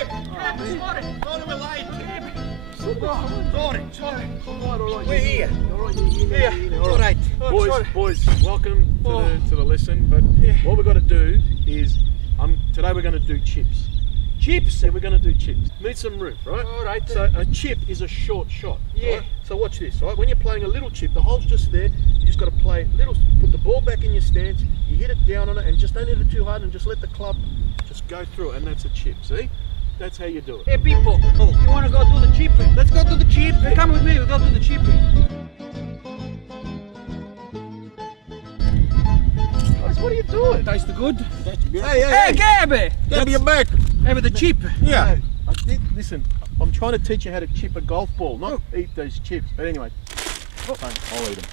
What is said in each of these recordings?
Sorry we're late. Sorry. We're here. Alright. Boys, welcome to the lesson. But what we've got to do is, today we're going to do chips. Chips? Yeah, we're going to do chips. Need some roof, right? Alright. So a chip is a short shot. Yeah. Right? So watch this, right? When you're playing a little chip, the hole's just there. You just got to play little. Put the ball back in your stance. You hit it down on it, and just don't hit it too hard, and just let the club just go through it, and that's a chip. See? That's how you do it. Hey Pippo, you want to go do the chip? Let's go do the chip. Hey, come with me, we'll go do the chip. Guys, what are you doing? Tastes good. Hey, Gabby! Give me your back. Hey, with the chip. Yeah. Listen, I'm trying to teach you how to chip a golf ball, not eat those chips. But anyway, fine, I'll eat them.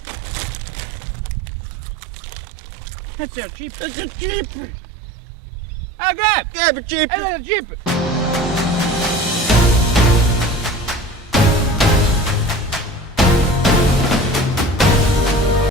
That's our chip. That's a chip. Oh, Gab! Give a chip. Hey, that's a chip.